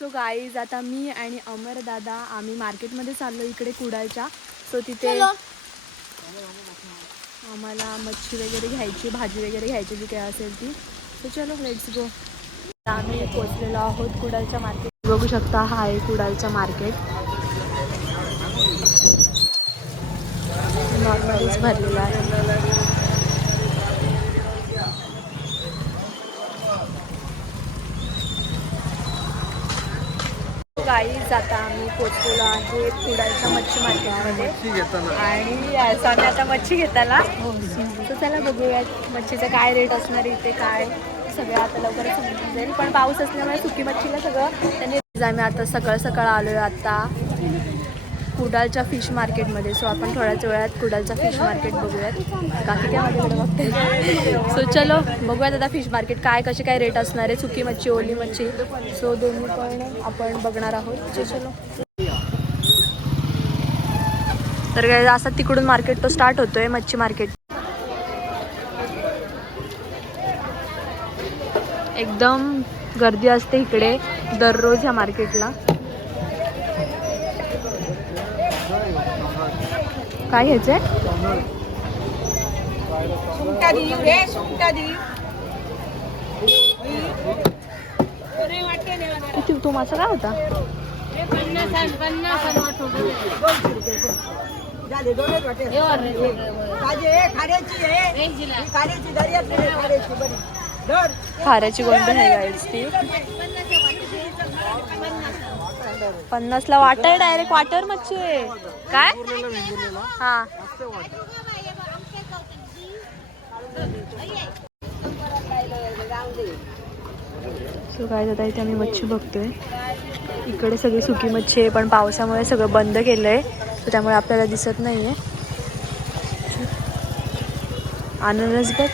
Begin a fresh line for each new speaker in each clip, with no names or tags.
So guys आता मी आणि अमर दादा आम्ही मार्केटमध्ये चाललो इकडे कुडाळच्या. सो तिथे आम्हाला मच्छी वगैरे घ्यायची भाजी वगैरे घ्यायची जी काय असेल ती. सो चलो लेट्स गो आम्ही पोचलेलो आहोत कुडाळच्या मार्केट बघू शकता हा आहे कुडाळचा मार्केट नॉर्मलीच भरलेला आहे. गाईज आता आम्ही पोचलेलो आहे कुडाळच्या मच्छी मार्केटमध्ये आणि आम्ही आता मच्छी घेताना तर चला बघूयात मच्छीचा काय रेट असणार इथे काय सगळं आता लवकरच समजून जाईल. पण पाऊस असल्यामुळे सुकी मच्छीला सगळं त्यांनी आम्ही आता सकाळ सकाळ आलो आहे आता. कुडालच्या फिश मार्केटमध्ये. सो आपण थोड्याच वेळात कुडालचा फिश मार्केट बघूयात. काकी त्या माझ्याकडे बघते. सो चलो बघूयात आता फिश मार्केट काय कसे काय रेट असणार आहे. सुकी मच्छी ओली मच्छी. सो दोन्ही पण आपण बघणार आहोत. सो चलो. तर काय तिकडून मार्केट तो स्टार्ट होतोय मच्छी मार्केट. एकदम गर्दी असते इकडे दररोज ह्या मार्केटला. काय
सुंगटादी
किती तो मासा काय होता?
खाऱ्याची ही
गोंड आहे गाईड्स ती. पन्नासला वाटर आहे डायरेक्ट वाटर मच्छी आहे. काय? हा. सो काय जाता इथे आम्ही मच्छी बघतोय. इकडे सगळी सुकी मच्छी आहे पण पावसामुळे सगळं बंद केलं आहे सो त्यामुळे आपल्याला दिसत नाही आहे अननस बघ.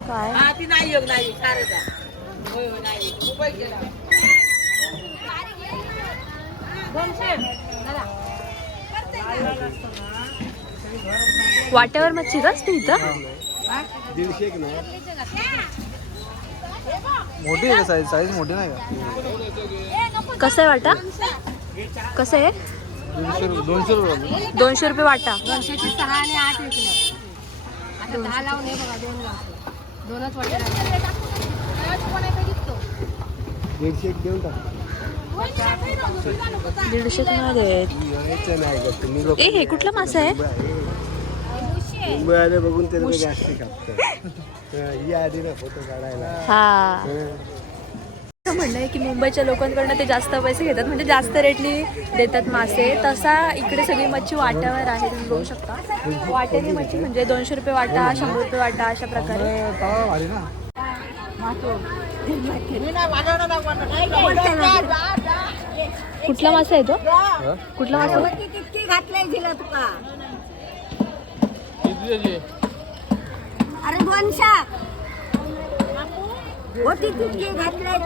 काय?
दोनशे.
वाट्यावर मच्छी का असते इथं.
दीडशे एक ना मोठी आहे साईज साईज मोठी नाही का?
कसं आहे वाटा? कसं आहे?
दीडशे रुपये दोनशे रुपये
दोनशे रुपये वाटा.
दोनशेची सहा आणि आठ विकले आता दहा लावून हे बघा दोन गाव दोनच वाटे
दीडशे देऊन टाक.
दीडशे ए हे कुठला मासा आहे?
आले बघून ते लोक जास्त कापतात. ही आधी ना फोटो काढायला.
हा. असं म्हणणं आहे की मुंबईच्या लोकांकडनं ते जास्त पैसे घेतात. म्हणजे जास्त रेटनी देतात मासे. तसा इकडे सगळी मच्छी वाट्यावर आहे. तुम्ही बघू शकता. वाट्याची मच्छी म्हणजे दोनशे रुपये वाटा शंभर रुपये वाटा अशा प्रकारे. कुठला मासा आहे तो? कुठला मासा
किती घातलंय दिलं तुका. अरे दोनशे. होती तितकी घातलंय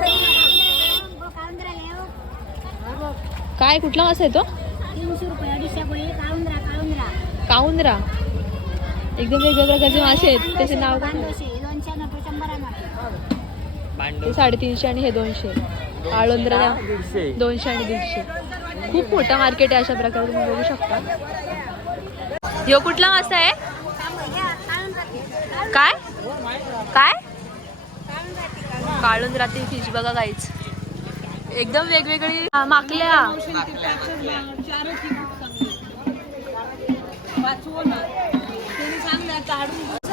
काय कुठला मासा आहे तो?
तीनशे रुपये अडीचशे रुपये
एकदम वेगवेगळ्या प्रकारचे मासे आहेत. त्याचे नाव काय
दोनशे दोनशे नव्वद शंभर
हे साडेतीनशे आणि हे दोनशे. आळंद्रा दोनशे आणि दीडशे. खूप मोठा मार्केट आहे अशा प्रकारे तुम्ही बघू शकता. ह्यो कुठला मासा आहे? काय? काय? काढून रात्री फिश बघा काहीच एकदम वेगवेगळी माकल्या.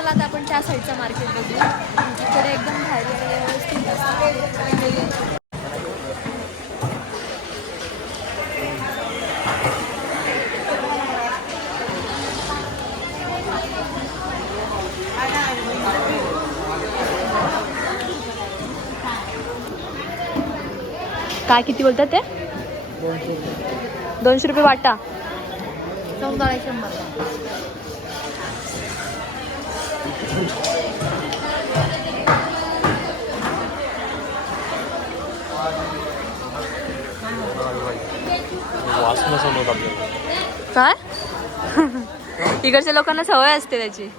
चला आता आपण त्या साईडचं मार्केट बघूया. तिकडे एकदम भारी आहे व्यवस्थित काय किती बोलतात ते? दोनशे रुपये. वाटा.
चौदा शंभर.
काय? इकडच्या लोकांना सवय असते त्याची.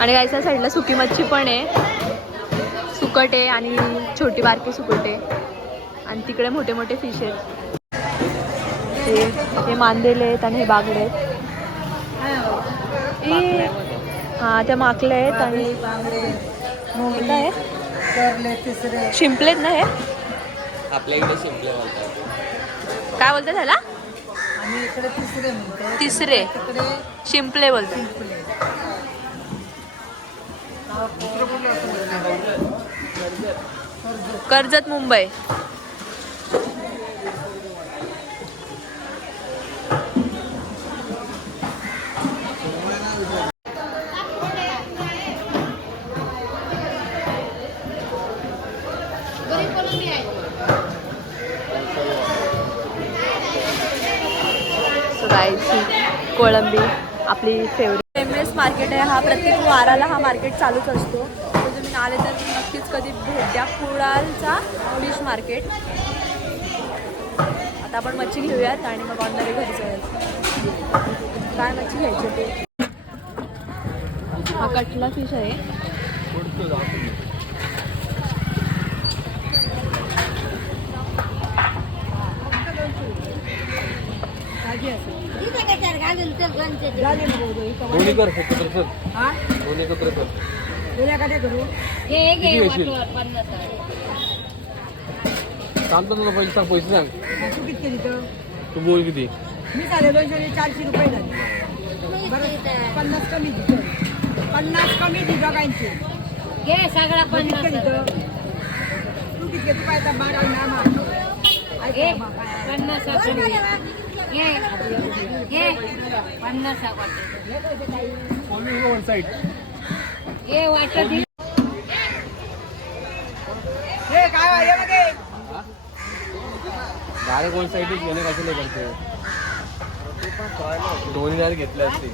आणि गायच्या साईडला सुकी मच्छी पण आहे. सुकट आहे आणि छोटी बारकी सुकट आहे. आणि तिकडे मोठे मोठे फिश आहेत. हे हे मांदेले आहेत आणि हे बागडे आहेत. हा त्या माकल्या आहेत आणि हे आहे? शिंपलेत ना हे?
आपल्या इकडे शिंपले बोलतात.
काय बोलतात त्याला?
इकडे तिसरे
शिंपले बोलतात. कर्जत मुंबई. कोळंबी आपली फेवरेट एम एस मार्केट आहे. हा प्रत्येक वाराला हा मार्केट चालूच असतो. आले तर नक्कीच कधी भेट द्या कुडालचा फिश मार्केट. आता आपण मच्छी घेऊयात आणि मग ऑनलाईन घरी जाऊयात. काय मच्छी घ्यायची ते हा कटला फिश आहे.
दोन्ही कर
हा?
दोन्ही कर
तुला काय करू
किती घेशील? सांगतो तुला पैसे सांग पैसे सांग.
तू किती केली तर?
तू बोल किती.
मी झाले दोनशे आणि चारशे रुपये झाले. बरं पन्नास कमी दितो. पन्नास कमी दि दोघांचे
घे सगळा
तू किती केली तर? तू किती केली? तू काय आता बारा ना मार. ऐक
घे
ना बाबा.
पन्नास घे घे पन्नास
वन साईड डायरेक्ट वन साईडच घेणे कशाला करते दोन्ही डायरेक्ट घेतले असते.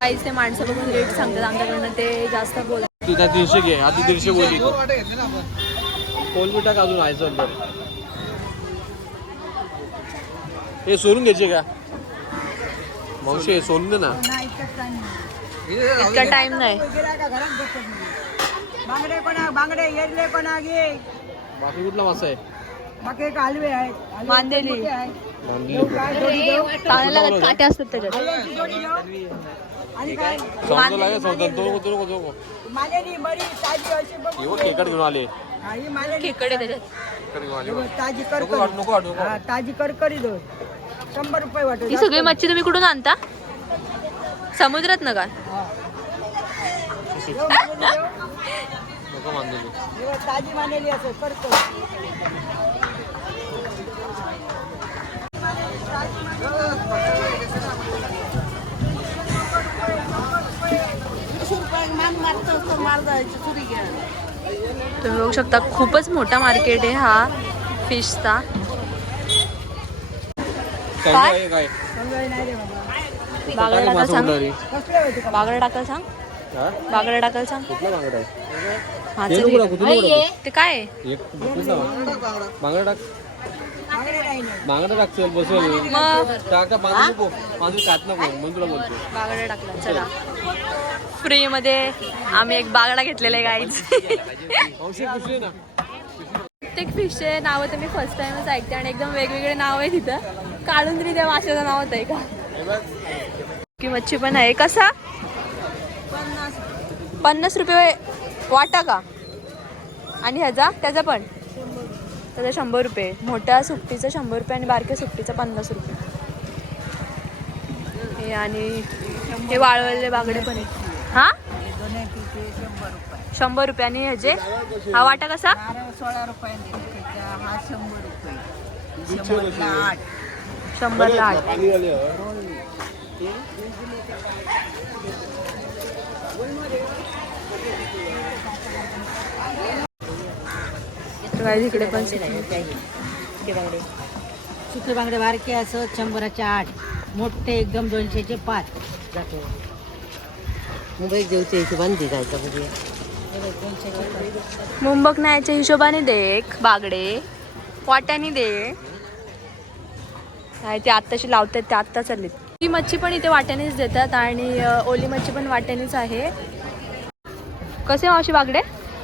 काहीच ते माणसं बघून रेट सांगतात आमच्याकडनं ते जास्त बोलतात
तू त्या दीडशे घे आधी दीडशे बोलली कोलबी टाक अजून व्हायचं अंदर हे सोडून घ्यायचे का? मावशी सोडून दे ना.
नाही, इतकंच काय नाही.
इतका टाइम नाही.
गेला का घरात बसतात मुली. बांगडे कोणा बांगडे एरले कोणा घे
बाकी कुठला मासा आहे?
बाकी एक हलवे आहेत. हलवे
मांदेली.
मोठे आहेत.
बांधली
देऊ काय जोडी देऊ?
चांगल्या लागत काटे असतात त्याच्यात.
हलव्यांची जोडी देऊ? आणि काय? मालेली मरी ताजी अशी बघू.
बघ खेकड घेऊन आले.
हा, ही मालेली
खेकडे त्याच्यात.
खेकड घेऊन आले. बघ.
बघ, ताजी
नको वाटू
करकरी.
नको वाटू नको
हा ताजी करकरी दोन. शंभर रुपये वाटत.
ही सगळी मच्छी तुम्ही कुठून आणता? समुद्रात ना का?
ताजी मानेली असं
तुम्ही बघू शकता खूपच मोठा मार्केट आहे हा फिशचा.
काय? काय
बागडा टाकायला सांग. बागडा टाकायला सांग.
हा?
बागडा टाकायला सांग.
कुठला बांगडा आहे?
हा
ते. टाकू, टाकू.
काय? आहे?
एक कुठला बांगडा टाक.
बांगडे
टाक
मग?
टाक टाक बांधू नको. कात नको. म्हणून तुला बोलतो.
बागडा टाकला. चला. फ्री मध्ये आम्ही एक बागडा घेतलेला आहे गाईच
औषध कुठले ना?
प्रत्येक फिशचे नावं तर मी फर्स्ट टाइमच ऐकते आणि एकदम वेगवेगळे नाव आहे तिथं. काढून तरी त्या माशाचं नावच आहे का? की मच्छी पण आहे. कसा? पन्नास. रुपये वाटा का? आणि ह्याचा? त्याचा पण? त्याचा शंभर रुपये. मोठ्या सुट्टीचं शंभर रुपये आणि बारक्या सुट्टीचं पन्नास रुपये. हे आणि हे वाळवलेले बागडे पण आहेत. हा?
शंभर रुपये.
रुपये आणि ह्याचे हा वाटा कसा?
सोळा रुपयांनी त्याच्या हा शंभर रुपये. आठ.
शंभरला आठ इकडे पण
सुके बांगडे बारके असं शंभराचे आठ. मोठे एकदम दोनशेचे पाच. जातो. मुंबईत जेवते हिशोबाने जायचं म्हणजे.
मुंबक न्यायच्या हिशोबाने दे एक बागडे. वाट्याने दे. नाही ते आत्ताशी लावतात ते आत्ता चाललेत. ही मच्छी पण इथे वाट्यानेच देतात आणि ओली मच्छी पण वाट्यानेच आहे. कसे मावशी बागडे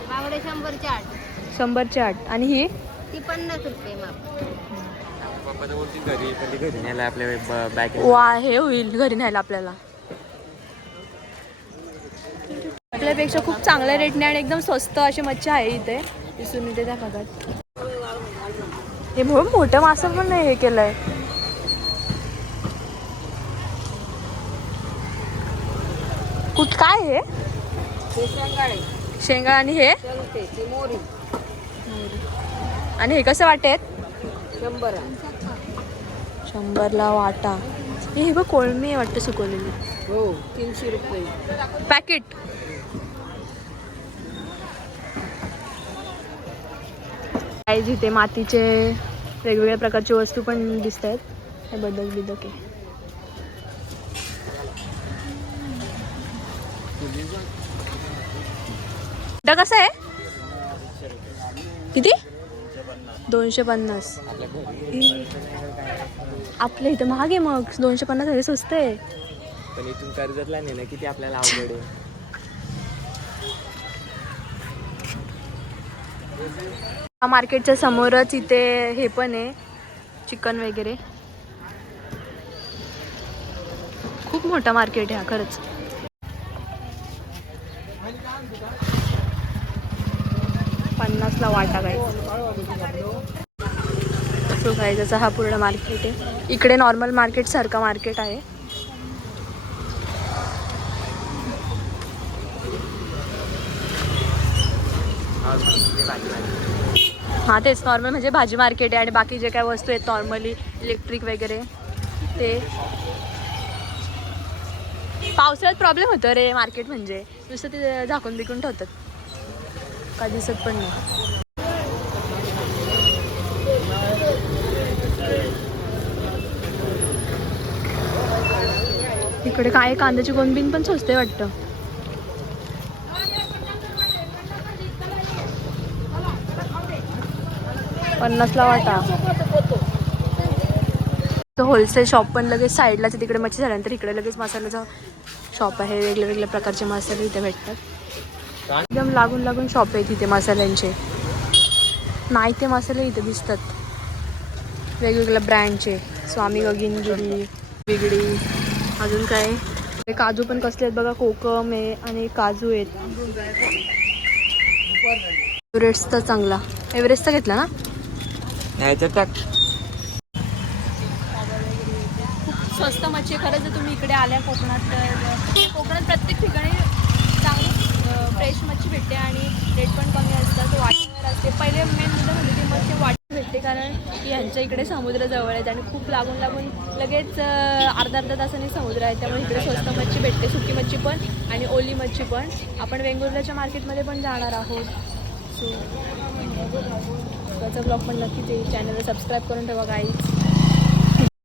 बांगडे शंभरचे आठ.
शंभरचे आठ. आणि ही?
ती पन्नास रुपये
ती
वा हे होईल घरी न्यायला आपल्याला. आपल्यापेक्षा खूप चांगल्या रेटने आणि एकदम स्वस्त अशी मच्छी आहे इथे. दिसून इथे त्या भागात. हे म्हणून मोठं मासं पण हे केलंय. कुठ काय हे? शेंगा आणि हे? आणि हे कसं वाटेत
शंभर.
शंभरला वाटा. हे बघ कोळमी वाटतं सुकवलेली.
हो तीनशे रुपये.
पॅकेट काय जिथे मातीचे वेगवेगळ्या प्रकारचे वस्तू पण दिसत आहेत हे बदक बिदक आहे इथं कसं आहे? किती? दोनशे पन्नास. आपल्या इथं महाग आहे मग. दोनशे पन्नासमध्ये स्वस्त आहे.
पण इथून कर्जतला नेणं किती आपल्याला अवघड आहे.
मार्केटच्या समोरच इथे हे पण आहे चिकन वगैरे. खूप मोठा मार्केट आहे हा खरंच. पन्नासला वाटा काय सो गाईज असा हा पूर्ण मार्केट आहे. इकडे नॉर्मल मार्केटसारखा मार्केट आहे. हां तेच नॉर्मल म्हणजे भाजी मार्केट आहे आणि बाकी जे काय वस्तू आहेत नॉर्मली इलेक्ट्रिक वगैरे ते. पावसाळ्यात प्रॉब्लेम होतो रे मार्केट म्हणजे. नुसतं ते झाकून बिकून ठेवतात. काय दिसत पण नाही. इकडे काय कांद्याची गोंदबीन पण स्वस्त आहे वाटतं. पन्नासला वाटा. होलसेल शॉप पण लगेच साईडलाच तिकडे मच्छी झाल्यानंतर इकडे लगेच मसाल्याचा शॉप आहे. वेगळे वेगळ्या प्रकारचे मसाले इथे भेटतात. एकदम लागून लागून शॉप आहे तिथे मसाल्यांचे. नाही ते मसाले इथे दिसतात. वेगवेगळ्या ब्रँडचे. स्वामी गगिनगिरी बिगडी अजून काय? काजू पण कसले आहेत बघा कोकम आहे आणि काजू आहेत. एव्हरेस्टचा चांगला. एव्हरेस्टचा घेतला ना?
ह्याच्यात टाक.
स्वस्त मच्छी आहे. खरंच जर तुम्ही इकडे आल्या कोकणात तर कोकणात प्रत्येक ठिकाणी चांगली फ्रेश मच्छी भेटते आणि रेट पण कमी असतात वाटेवर असते पहिले मेन मुद्दा म्हणजे ती मच्छी वाटेवर भेटते कारण आमच्या इकडे समुद्र जवळ आहेत आणि खूप लागून लागून लगेच अर्धा अर्धा तासाने समुद्र आहे. त्यामुळे इकडे स्वस्त मच्छी भेटते सुकी मच्छी पण आणि ओली मच्छी पण. आपण वेंगुर्ल्याच्या मार्केटमध्ये पण जाणार आहोत. सो त्याचा ब्लॉग पण नक्कीच चॅनलला सबस्क्राईब करून ठेवा गाईज